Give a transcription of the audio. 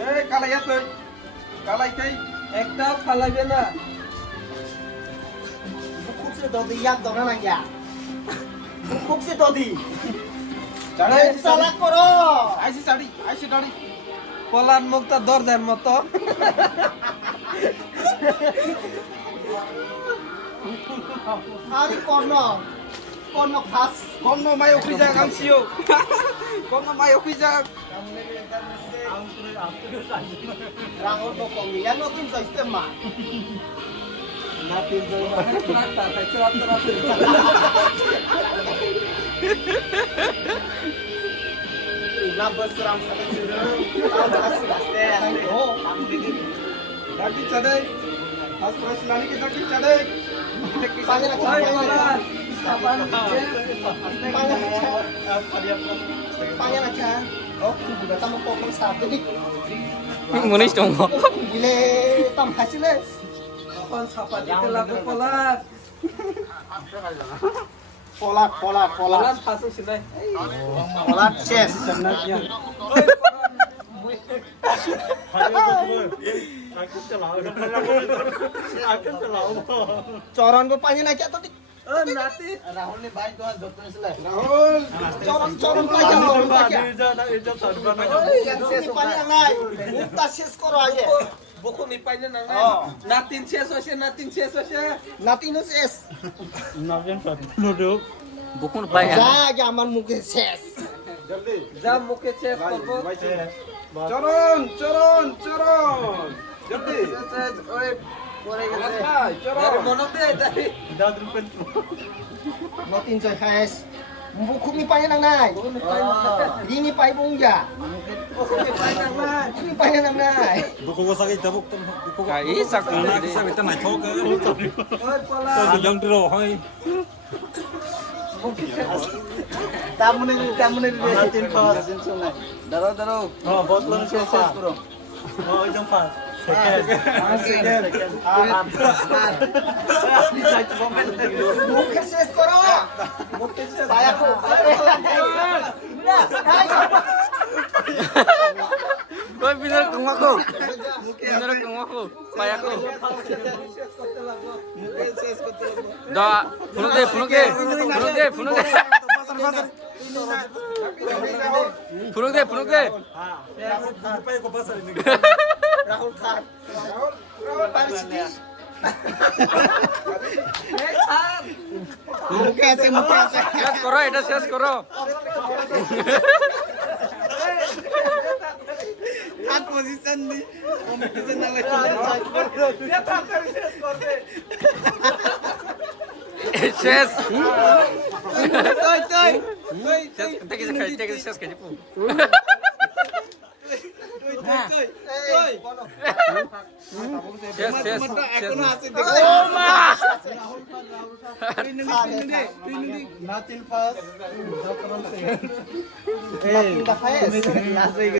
এই কালাইয়া তুই কালাই কই একটা ফালাইবে না খুবসে দদি ইয়াক দনা না গিয়া খুবসে দদি চাড়ে চালাক করো আইসি দাড়ি পলান মুক্তা দরজার মতো আরে কর্ণ ফাস কর্ণ মায় খুঁজা গামছিও কর্ণ মায় খুঁজা রাহুল তো কমি ya no tin soy tema na tin soy na besram sa churu kasih gaste oh দাড়ি চাড়ে হাসপাতাল লানি কে দাড়ি চাড়ে পানি রাখা পানি রাখা oh bukan tamu kokon satu nih Munis dong. gile tam hasilnya কোন ছাপা দিতে লাগবে পলান polat পলান ফাসে ছিলাই polat chef coron ko panin aja tuh ও নাতি Rahul nih baik tuh dokter sila Rahul coron aja panin ngai muta শেষ করো আগে বকুনি পাইনে না নাতিন শেষ হইছে নাতিনো শেষ Bukun pa yan. যা আগে আমার মুখে শেষ জলদি যা মুখে শেষ করব চরণ জলদি ওই পরে গেছে চরণ মনক দে দাই natin sa শেষ bukhumi pa yan ang nai rini pa ibong ya বকুনি পাইনা না rini pa yan ang nai Buko ko sakit tabuk tam buko ko. Kai sak Na sakit tam thok. ওই পলান To jam tiro hoy. tamunin natin pa দাঁড়াও Oh, bot lang siya শেষ করো. Oh, jam pa. মুখে শেষ করো saya ko Koy pinara kung ako. Pinara kung ako. Paya ko. মুখে শেষ করতে লাগবে Da, puno de. Puno de. Pay ko pasal ni. rahul khan parisidi মুখে আছে Ses koro, এটা শেষ করো। হাত পজিশন দি কম্পিটিশন না লাগে তাড়াতাড়ি শেষ করবে শেষ। তুই শেষ থেকে শেষ করে দিবো। শেষ। এখনো আছে ও মা। নাতিন পাস natin da fayes